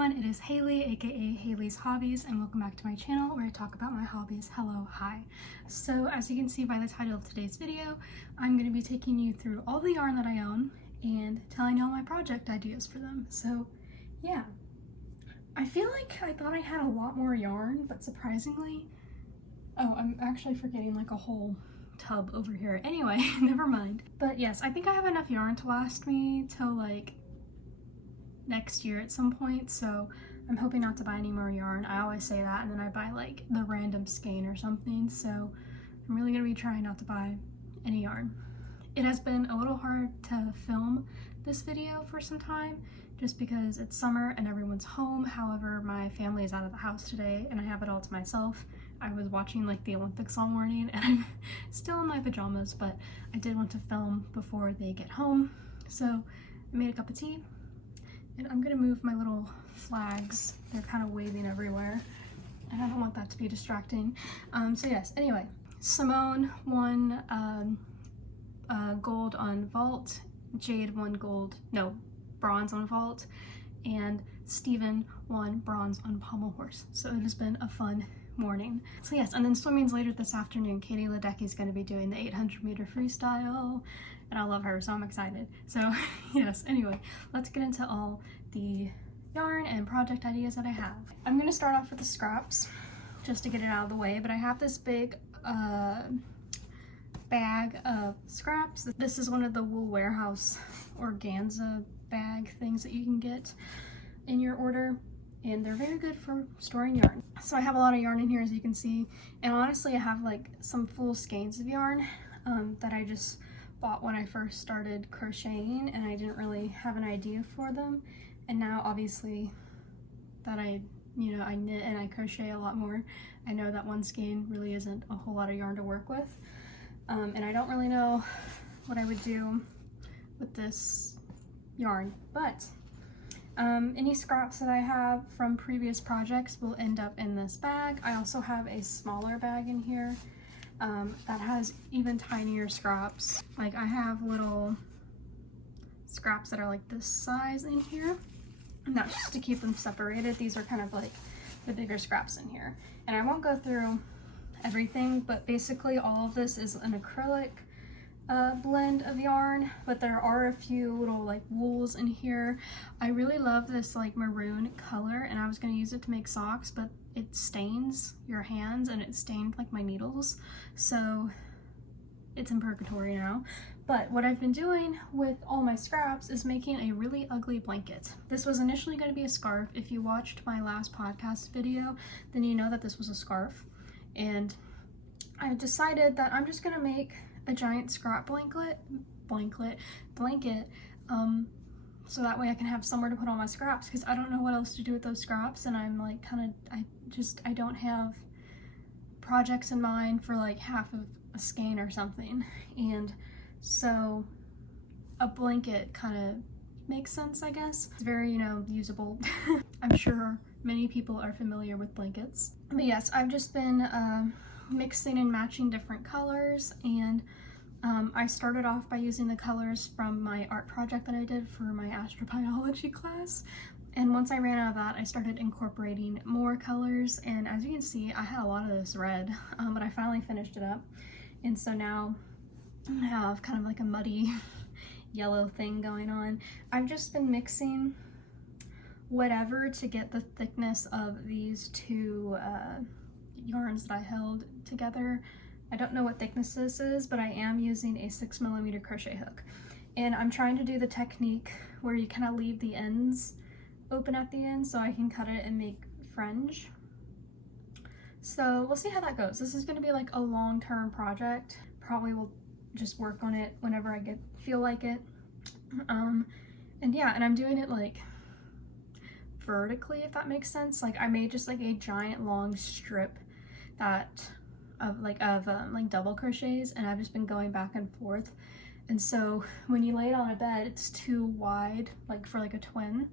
everyone, it is Hailey, aka Hailey's Hobbies, and welcome back to my channel where I talk about my hobbies. Hello, hi. So as you can see by the title of today's video, I'm going to be taking you through all the yarn that I own and telling you all my project ideas for them. So yeah, I feel like I thought I had a lot more yarn, but surprisingly, oh, I'm actually forgetting like a whole tub over here. Anyway, never mind. But yes, I think I have enough yarn to last me till like next year at some point, so I'm hoping not to buy any more yarn. I always say that and then I buy like the random skein or something, so I'm really gonna be trying not to buy any yarn. It has been a little hard to film this video for some time just because it's summer and everyone's home. However, my family is out of the house today and I have it all to myself. I was watching like the Olympics all morning and I'm still in my pajamas, but I did want to film before they get home, so I made a cup of tea. And I'm gonna move my little flags. They're kind of waving everywhere, and I don't want that to be distracting. So yes, anyway, Simone won gold on vault, Jade won bronze on vault, and Steven won bronze on pommel horse. So it has been a fun morning. So yes, and then swimming's later this afternoon. Katie Ledecky is going to be doing the 800-meter freestyle, and I love her, so I'm excited. So yes, anyway, let's get into all the yarn and project ideas that I have. I'm going to start off with the scraps just to get it out of the way, but I have this big bag of scraps. This is one of the Wool Warehouse organza bag things that you can get in your order, and they're very good for storing yarn. So I have a lot of yarn in here, as you can see, and honestly I have like some full skeins of yarn that I just bought when I first started crocheting and I didn't really have an idea for them, and now obviously that I knit and I crochet a lot more, I know that one skein really isn't a whole lot of yarn to work with, and I don't really know what I would do with this yarn, but any scraps that I have from previous projects will end up in this bag. I also have a smaller bag in here that has even tinier scraps. Like I have little scraps that are like this size in here, and that's just to keep them separated. These are kind of like the bigger scraps in here. And I won't go through everything, but basically all of this is an acrylic blend of yarn, but there are a few little like wools in here. I really love this like maroon color, and I was going to use it to make socks, but it stains your hands and it stained like my needles, so it's in purgatory now. But what I've been doing with all my scraps is making a really ugly blanket. This was initially going to be a scarf. If you watched my last podcast video, then you know that this was a scarf, and I decided that I'm just going to make a giant scrap blanket, so that way I can have somewhere to put all my scraps, because I don't know what else to do with those scraps, and I'm like I don't have projects in mind for like half of a skein or something, and so a blanket kind of makes sense, I guess. It's very, usable. I'm sure many people are familiar with blankets. But yes, I've just been mixing and matching different colors, and I started off by using the colors from my art project that I did for my astrobiology class, and once I ran out of that I started incorporating more colors, and as you can see I had a lot of this red, but I finally finished it up, and so now I have kind of like a muddy yellow thing going on. I've just been mixing whatever to get the thickness of these two yarns that I held together. I don't know what thickness this is, but I am using a 6mm crochet hook, and I'm trying to do the technique where you kind of leave the ends open at the end so I can cut it and make fringe. So we'll see how that goes. This is going to be like a long-term project. Probably will just work on it whenever I feel like it. And yeah, and I'm doing it like vertically, if that makes sense. Like I made just like a giant long strip of double crochets, and I've just been going back and forth, and so when you lay it on a bed it's too wide like for like a twin,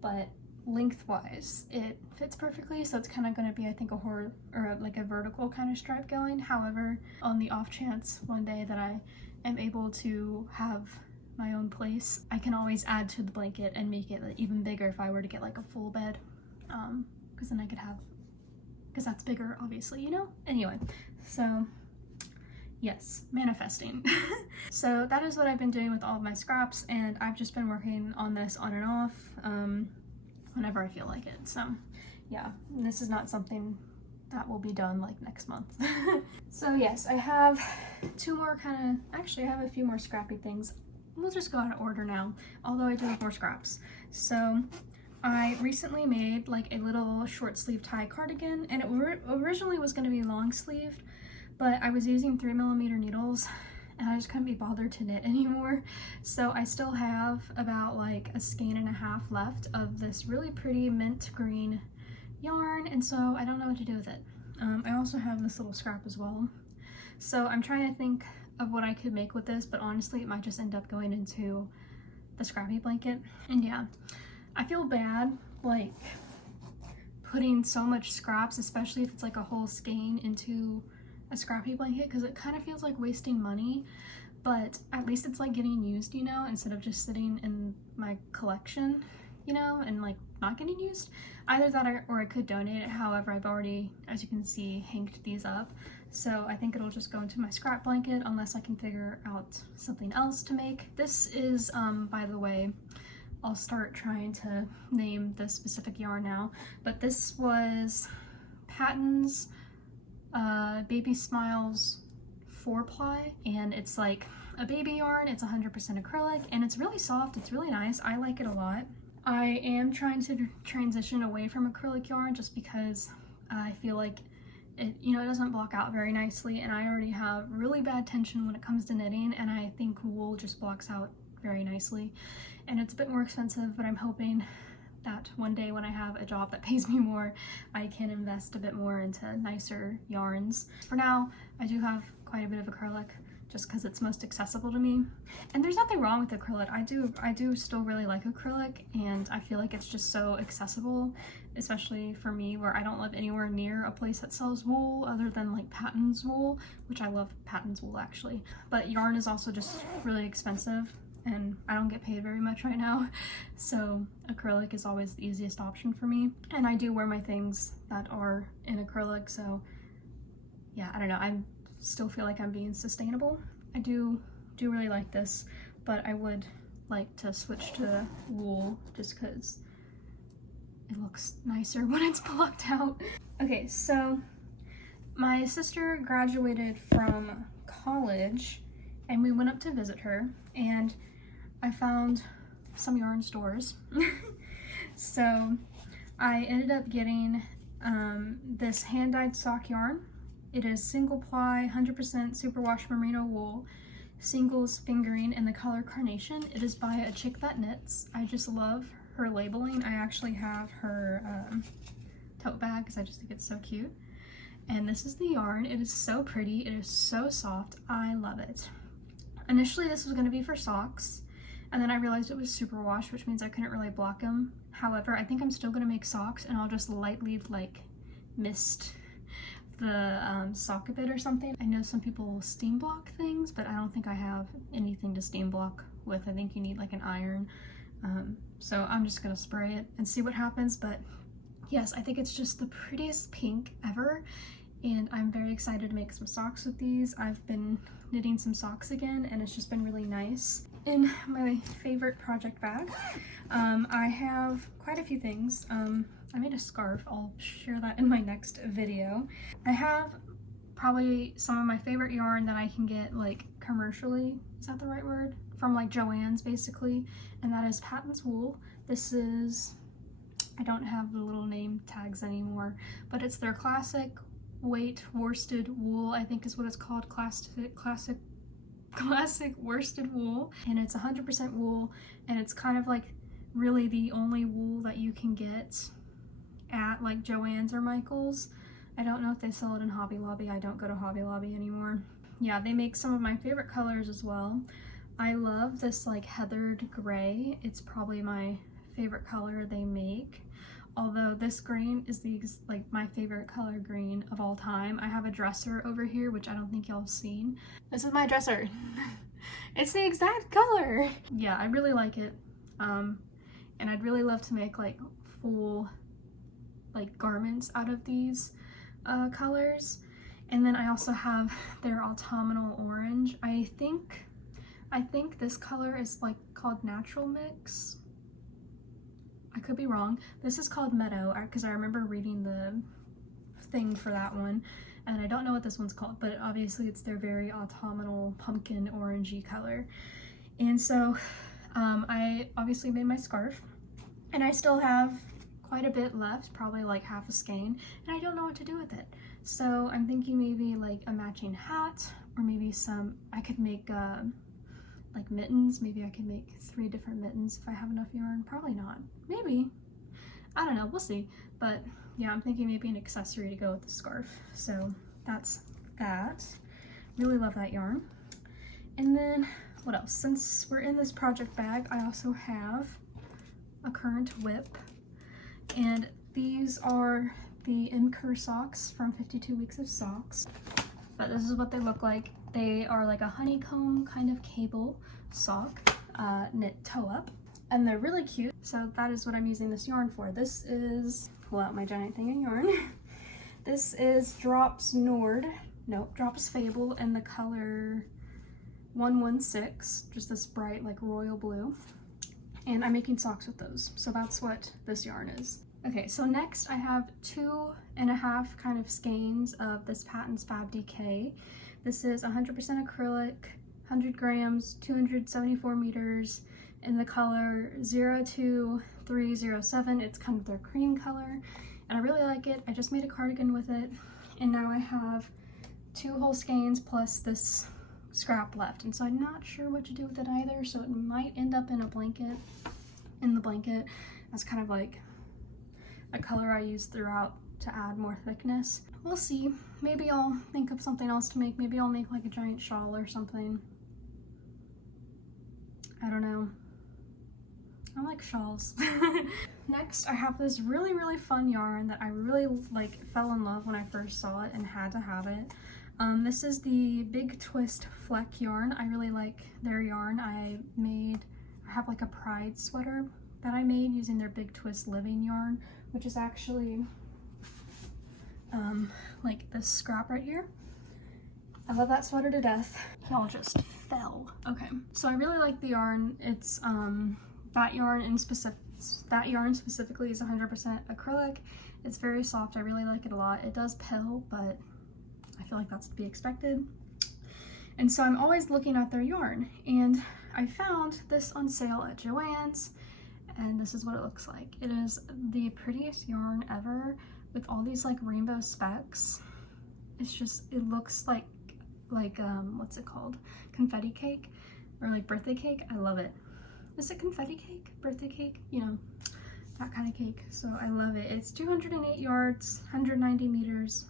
but lengthwise it fits perfectly, so it's kind of going to be, I think, a vertical kind of stripe going. However, on the off chance one day that I am able to have my own place, I can always add to the blanket and make it even bigger if I were to get like a full bed, because then I could have, because that's bigger obviously, you know? Anyway, so yes, manifesting. So that is what I've been doing with all of my scraps, and I've just been working on this on and off whenever I feel like it. So yeah, this is not something that will be done like next month. So yes, I have two more actually I have a few more scrappy things. We'll just go out of order now, although I do have more scraps. So I recently made like a little short sleeve tie cardigan, and it originally was going to be long sleeved, but I was using 3mm needles and I just couldn't be bothered to knit anymore. So I still have about like a skein and a half left of this really pretty mint green yarn, and so I don't know what to do with it. I also have this little scrap as well. So I'm trying to think of what I could make with this, but honestly it might just end up going into the scrappy blanket. And yeah, I feel bad like putting so much scraps, especially if it's like a whole skein, into a scrappy blanket, because it kind of feels like wasting money, but at least it's like getting used, you know, instead of just sitting in my collection, you know, and like not getting used. Either that or I could donate it. However, I've already, as you can see, hanged these up, so I think it'll just go into my scrap blanket unless I can figure out something else to make. This is by the way, I'll start trying to name this specific yarn now, but this was Patton's Baby Smiles 4-ply, and it's like a baby yarn. It's 100% acrylic, and it's really soft. It's really nice. I like it a lot. I am trying to transition away from acrylic yarn just because I feel like it, you know, it doesn't block out very nicely, and I already have really bad tension when it comes to knitting, and I think wool just blocks out very nicely, and it's a bit more expensive, but I'm hoping that one day when I have a job that pays me more, I can invest a bit more into nicer yarns. For now, I do have quite a bit of acrylic just because it's most accessible to me. And there's nothing wrong with acrylic. I do still really like acrylic, and I feel like it's just so accessible, especially for me where I don't live anywhere near a place that sells wool other than like Patton's wool, which I love Patton's wool actually. But yarn is also just really expensive, and I don't get paid very much right now, so acrylic is always the easiest option for me. And I do wear my things that are in acrylic, so yeah, I don't know, I still feel like I'm being sustainable. I do really like this, but I would like to switch to wool just because it looks nicer when it's blocked out. Okay, so my sister graduated from college and we went up to visit her, and I found some yarn stores. So I ended up getting this hand-dyed sock yarn. It is single ply, 100% superwash merino wool, singles fingering in the color carnation. It is by a chick that knits. I just love her labeling. I actually have her tote bag because I just think it's so cute. And this is the yarn. It is so pretty. It is so soft. I love it. Initially this was going to be for socks, and then I realized it was superwash, which means I couldn't really block them. However, I think I'm still going to make socks, and I'll just lightly like mist the sock a bit or something. I know some people steam block things, but I don't think I have anything to steam block with. I think you need like an iron. So I'm just gonna spray it and see what happens. But yes, I think it's just the prettiest pink ever, and I'm very excited to make some socks with these. I've been knitting some socks again, and it's just been really nice. In my favorite project bag, I have quite a few things. I made a scarf. I'll share that in my next video. I have probably some of my favorite yarn that I can get like commercially, is that the right word? From like Joann's basically, and that is Patton's wool. This is, I don't have the little name tags anymore, but it's their classic weight worsted wool, I think is what it's called, classic worsted wool, and it's 100% wool, and it's kind of like really the only wool that you can get at like Joann's or Michael's. I don't know if they sell it in Hobby Lobby. I don't go to Hobby Lobby anymore. Yeah, they make some of my favorite colors as well. I love this like heathered gray. It's probably my favorite color they make. Although this green is like my favorite color green of all time. I have a dresser over here, which I don't think y'all have seen. This is my dresser. It's the exact color. Yeah, I really like it. And I'd really love to make like full like garments out of these colors. And then I also have their autumnal orange. I think this color is like called Natural Mix. I could be wrong. This is called Meadow because I remember reading the thing for that one, and I don't know what this one's called, but obviously it's their very autumnal pumpkin orangey color. And so I obviously made my scarf, and I still have quite a bit left, probably like half a skein, and I don't know what to do with it. So I'm thinking maybe like a matching hat, or maybe I could make like mittens. Maybe I could make 3 different mittens if I have enough yarn. Probably not. Maybe. I don't know. We'll see. But yeah, I'm thinking maybe an accessory to go with the scarf. So that's that. Really love that yarn. And then what else? Since we're in this project bag, I also have a current whip. And these are the Imker socks from 52 Weeks of Socks. But this is what they look like. They are like a honeycomb kind of cable sock, knit toe up, and they're really cute. So that is what I'm using this yarn for. This is, pull out my giant thing of yarn. This is Drops Fable in the color 116, just this bright like royal blue. And I'm making socks with those. So that's what this yarn is. Okay, so next I have 2.5 kind of skeins of this Patons Fab DK. This is 100% acrylic, 100 grams, 274 meters, in the color 02307. It's kind of their cream color, and I really like it. I just made a cardigan with it, and now I have 2 whole skeins plus this scrap left, and so I'm not sure what to do with it either, so it might end up in the blanket. That's kind of like a color I use throughout to add more thickness. We'll see. Maybe I'll think of something else to make. Maybe I'll make like a giant shawl or something. I don't know. I like shawls. Next, I have this really fun yarn that I really like fell in love when I first saw it and had to have it. This is the Big Twist Fleck yarn. I really like their yarn. I have like a pride sweater that I made using their Big Twist Living yarn, which is actually like this scrap right here. I love that sweater to death. Y'all just fell. Okay, so I really like the yarn. It's that yarn specifically is 100% acrylic. It's very soft. I really like it a lot. It does pill, but I feel like that's to be expected. And so I'm always looking at their yarn, and I found this on sale at Joann's, and this is what it looks like. It is the prettiest yarn ever with all these like rainbow specks. It looks like what's it called? Confetti cake, or like birthday cake. I love it. Is it confetti cake? Birthday cake? You know, that kind of cake. So I love it. It's 208 yards, 190 meters.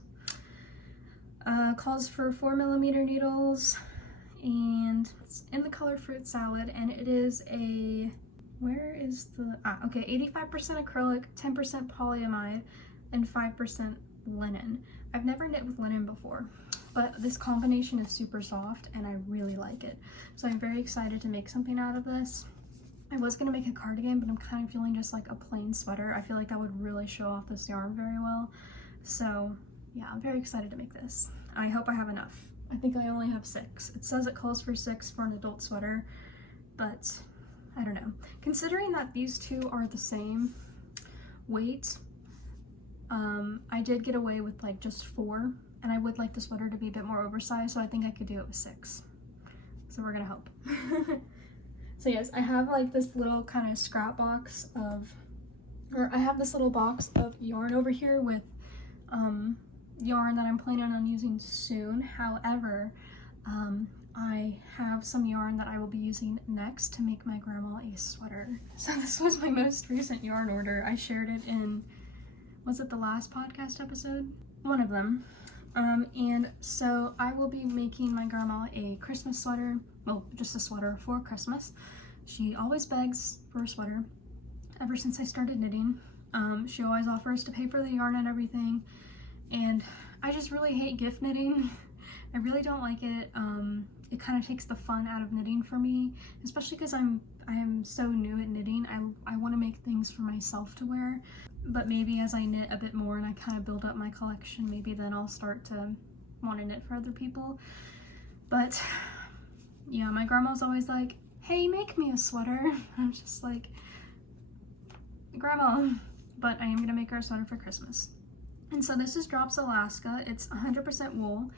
Calls for 4mm needles, and it's in the color Fruit Salad, and it is a, where is the, okay, 85% acrylic, 10% polyamide, and 5% linen. I've never knit with linen before, but this combination is super soft and I really like it. So I'm very excited to make something out of this. I was gonna make a cardigan, but I'm kind of feeling just like a plain sweater. I feel like that would really show off this yarn very well. So yeah, I'm very excited to make this. I hope I have enough. I think I only have 6. It says it calls for 6 for an adult sweater, but I don't know. Considering that these two are the same weight, I did get away with like just 4, and I would like the sweater to be a bit more oversized, so I think I could do it with 6. So we're gonna hope. So yes, I have like this little kind of scrap box I have this little box of yarn over here with yarn that I'm planning on using soon. However, I have some yarn that I will be using next to make my grandma a sweater. So this was my most recent yarn order. I shared it in, was it the last podcast episode? One of them. And so I will be making my grandma a Christmas sweater, well, just a sweater for Christmas. She always begs for a sweater ever since I started knitting. She always offers to pay for the yarn and everything, and I just really hate gift knitting. I really don't like it. it kind of takes the fun out of knitting for me, especially because I am so new at knitting. I want to make things for myself to wear, but maybe as I knit a bit more and I kind of build up my collection, maybe then I'll start to want to knit for other people. But yeah, my grandma's always like, hey, make me a sweater. I'm just like, Grandma. But I am gonna make her a sweater for Christmas. And so this is Drops Alaska. It's 100% wool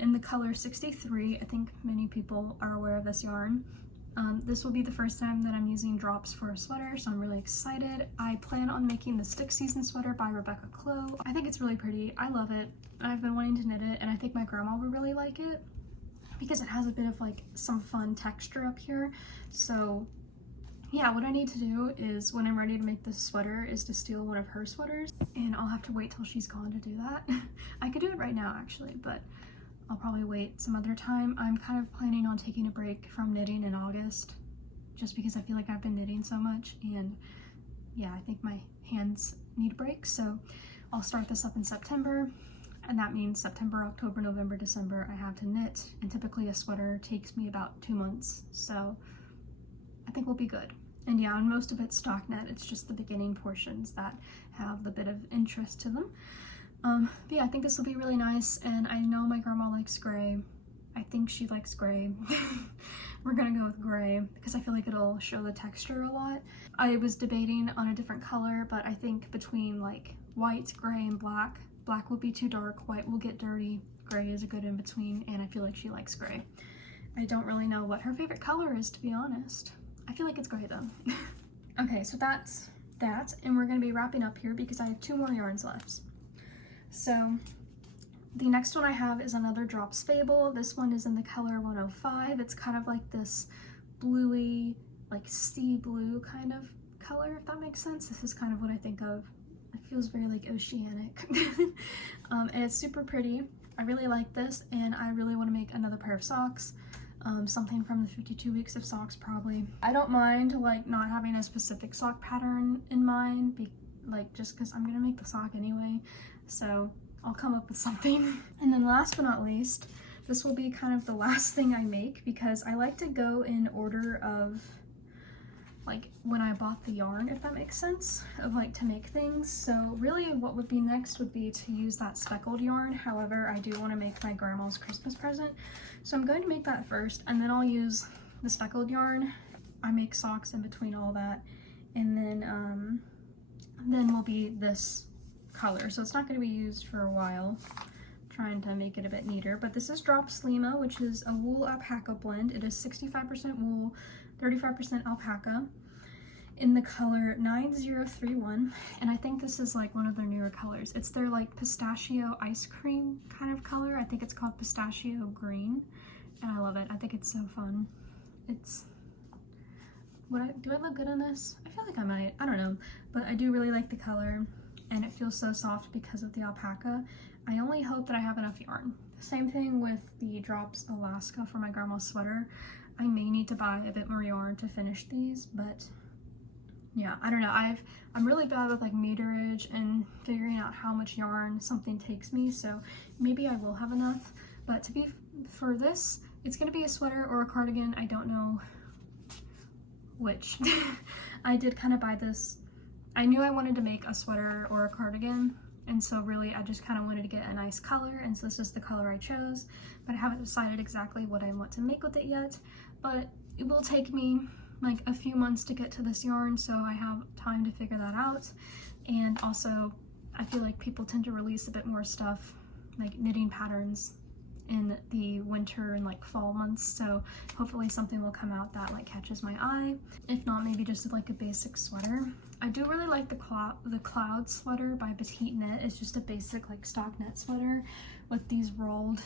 in the color 63. I think many people are aware of this yarn. This will be the first time that I'm using drops for a sweater, so I'm really excited. I plan on making the Stick Season sweater by Rebecca Clow. I think it's really pretty. I love it. I've been wanting to knit it, and I think my grandma would really like it because it has a bit of like some fun texture up here. So yeah, what I need to do is when I'm ready to make this sweater is to steal one of her sweaters, and I'll have to wait till she's gone to do that. I could do it right now actually, but I'll probably wait some other time. I'm kind of planning on taking a break from knitting in August just because I feel like I've been knitting so much, and yeah, I think my hands need a break. So I'll start this up in September, and that means September, October, November, December I have to knit, and typically a sweater takes me about 2 months, so I think we'll be good. And yeah, and most of it's stock knit. It's just the beginning portions that have the bit of interest to them. But yeah, I think this will be really nice, and I know my grandma likes gray. I think she likes gray. We're gonna go with gray because I feel like it'll show the texture a lot. I was debating on a different color, but I think between like white, gray, and black, black will be too dark, white will get dirty, gray is a good in between, and I feel like she likes gray. I don't really know what her favorite color is, to be honest. I feel like it's gray though. Okay, so that's that, and we're gonna be wrapping up here because I have 2 more yarns left. So the next one I have is another Drops Fable. This one is in the color 105. It's kind of like this bluey, like sea blue kind of color, if that makes sense. This is kind of what I think of. It feels very like oceanic. And it's super pretty. I really like this, and I really want to make another pair of socks. Something from the 52 weeks of socks probably. I don't mind like not having a specific sock pattern in mind, like just because I'm gonna make the sock anyway, so I'll come up with something. And then last but not least, this will be kind of the last thing I make because I like to go in order of like when I bought the yarn, if that makes sense, of like to make things. So really what would be next would be to use that speckled yarn. However, I do want to make my grandma's Christmas present, so I'm going to make that first, and then I'll use the speckled yarn. I make socks in between all that, and then will be this color. So it's not going to be used for a while. I'm trying to make it a bit neater, but this is Drops Lima, which is a wool alpaca blend. It is 65% wool, 35% alpaca, in the color 9031, and I think this is like one of their newer colors. It's their like pistachio ice cream kind of color. I think it's called pistachio green, and I love it. I think it's so fun. It's do I look good in this? I feel like I might. I don't know, but I do really like the color, and it feels so soft because of the alpaca. I only hope that I have enough yarn. Same thing with the Drops Alaska for my grandma's sweater. I may need to buy a bit more yarn to finish these, but yeah, I don't know. I'm really bad with like meterage and figuring out how much yarn something takes me, so maybe I will have enough. But for this, it's gonna be a sweater or a cardigan. I don't know which. I did kind of buy this. I knew I wanted to make a sweater or a cardigan, and so really I just kind of wanted to get a nice color, and so this is the color I chose, but I haven't decided exactly what I want to make with it yet. But it will take me like a few months to get to this yarn, so I have time to figure that out. And also I feel like people tend to release a bit more stuff, like knitting patterns, in the winter and like fall months, so hopefully something will come out that like catches my eye. If not, maybe just like a basic sweater. I do really like the cloud sweater by Petite Knit. It's just a basic like stock knit sweater with these rolled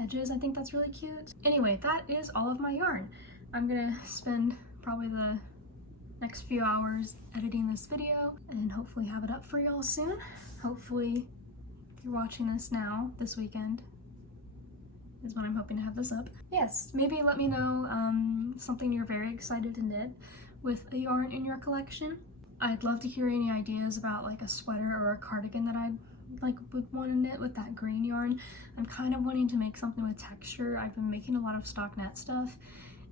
edges. I think that's really cute. Anyway, that is all of my yarn. I'm gonna spend probably the next few hours editing this video and hopefully have it up for y'all soon. Hopefully, if you're watching this now, this weekend is when I'm hoping to have this up. Yes, maybe let me know something you're very excited to knit with a yarn in your collection. I'd love to hear any ideas about like a sweater or a cardigan that I'd like would want to knit with that green yarn. I'm kind of wanting to make something with texture. I've been making a lot of stockinette stuff,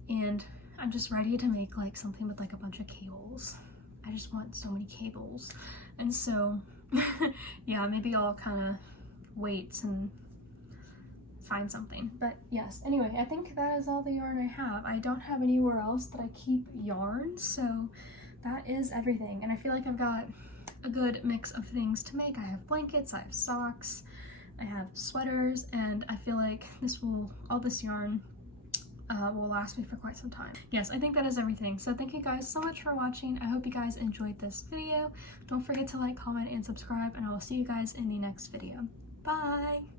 and I'm just ready to make like something with like a bunch of cables. I just want so many cables. And so yeah, maybe I'll kind of wait and find something. But yes, anyway, I think that is all the yarn I have. I don't have anywhere else that I keep yarn, so that is everything. And I feel like I've got a good mix of things to make. I have blankets, I have socks, I have sweaters, and I feel like all this yarn will last me for quite some time. Yes, I think that is everything. So thank you guys so much for watching. I hope you guys enjoyed this video. Don't forget to like, comment, and subscribe, and I will see you guys in the next video. Bye!